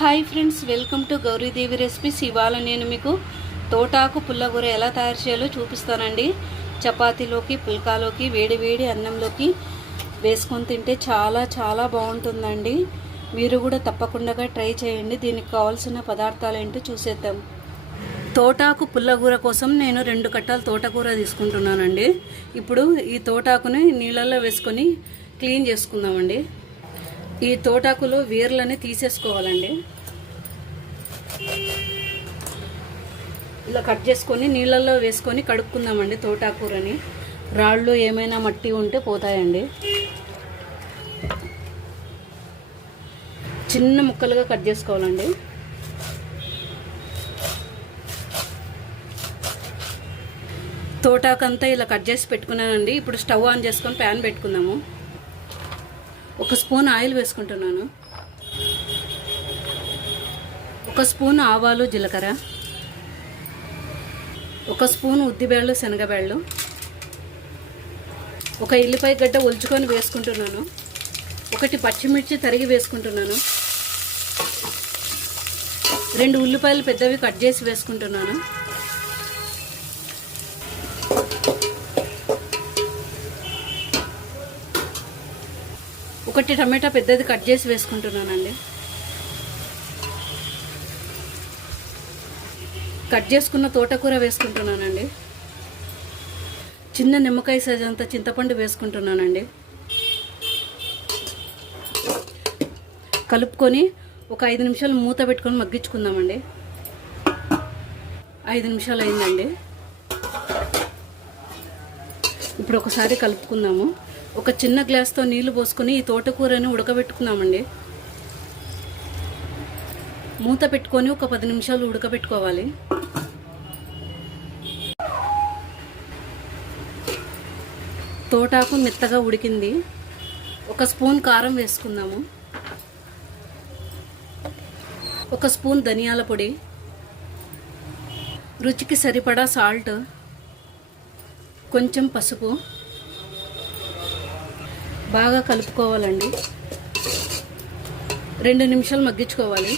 Hi friends, welcome to Gauri Devi recipes. ఇవాళ నేను మీకు తోటాకు పుల్లగూర ఎలా తయారు చేయాలో చూపిస్తానండి. చపాతీలోకి, పుల్కాలోకి, వేడి వేడి అన్నంలోకి వేసుకొని తింటే చాలా చాలా బాగుంటుందండి. మీరు కూడా తప్పకుండా ట్రై చేయండి. దీనికి కావాల్సిన పదార్థాలు ఏంటో చూసేద్దాం. తోటాకు పుల్లగూర కోసం నేను 2 కట్టలు తోటకూర తీసుకుంటున్నానండి. ఇప్పుడు ఈ తోటాకుని నీళ్ళల్లో వేసుకొని క్లీన్ చేసుకుందామండి. ఈ తోటాకులో వేర్లని తీసేసుకోవాలండి. ఇలా కట్ చేసుకొని నీళ్ళల్లో వేసుకొని కడుక్కుందామండి తోటాకూరని. రాళ్ళు ఏమైనా మట్టి ఉంటే పోతాయండి. చిన్న ముక్కలుగా కట్ చేసుకోవాలండి. తోటాకంతా ఇలా కట్ చేసి పెట్టుకున్నానండి. ఇప్పుడు స్టవ్ ఆన్ చేసుకొని ప్యాన్ పెట్టుకుందాము. 1 స్పూన్ ఆయిల్ వేసుకుంటున్నాను. 1 స్పూన్ ఆవాలు, జీలకర్ర, 1 స్పూన్ ఉద్దిబేళ్ళు, శనగబేళ్ళు, 1 ఎల్లిపాయ గడ్డ ఒలుచుకొని వేసుకుంటున్నాను. 1 పచ్చిమిర్చి తరిగి వేసుకుంటున్నాను. 2 ఉల్లిపాయలు పెద్దవి కట్ చేసి వేసుకుంటున్నాను. 1 టమాటా పెద్దది కట్ చేసి వేసుకుంటున్నానండి. కట్ చేసుకున్న తోటకూర వేసుకుంటున్నానండి. చిన్న నిమ్మకాయ సైజ్ అంత చింతపండు వేసుకుంటున్నానండి. కలుపుకొని ఒక 5 నిమిషాలు మూత పెట్టుకొని మగ్గించుకుందామండి. 5 నిమిషాలు అయిందండి. ఇప్పుడు ఒకసారి కలుపుకుందాము. ఒక చిన్న గ్లాస్తో నీళ్లు పోసుకొని ఈ తోటకూరని ఉడకబెట్టుకుందామండి. మూత పెట్టుకొని ఒక 10 నిమిషాలు ఉడకబెట్టుకోవాలి. తోటాకు మెత్తగా ఉడికింది. 1 స్పూన్ కారం వేసుకుందాము. 1 స్పూన్ ధనియాల పొడి, రుచికి సరిపడా సాల్ట్, కొంచెం పసుపు, బాగా కలుపుకోవాలండి. 2 నిమిషాలు మగ్గించుకోవాలి.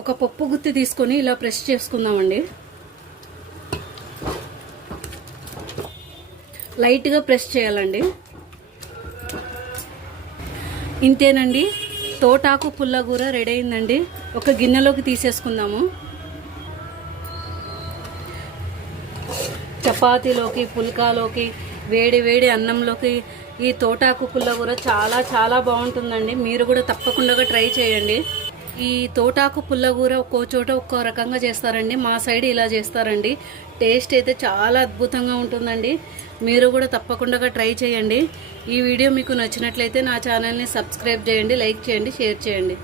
ఒక పప్పు గుత్తి తీసుకొని ఇలా ప్రెస్ చేసుకుందామండి. లైట్గా ప్రెస్ చేయాలండి. ఇంతేనండి, తోటాకు పుల్లగూర రెడీ అయిందండి. ఒక గిన్నెలోకి తీసేసుకుందాము. చపాతీలోకి, పుల్కాలోకి, వేడి వేడి అన్నంలోకి ఈ తోటాకు పుల్లగూర చాలా చాలా బాగుంటుందండి. మీరు కూడా తప్పకుండా ట్రై చేయండి. ఈ తోటాకు పుల్లగూర ఒక్కో చోట ఒక్కో రకంగా చేస్తారండి. మా సైడ్ ఇలా చేస్తారండి. టేస్ట్ అయితే చాలా అద్భుతంగా ఉంటుందండి. మీరు కూడా తప్పకుండా ట్రై చేయండి. ఈ వీడియో మీకు నచ్చినట్లయితే నా ఛానల్ని సబ్స్క్రైబ్ చేయండి, లైక్ చేయండి, షేర్ చేయండి.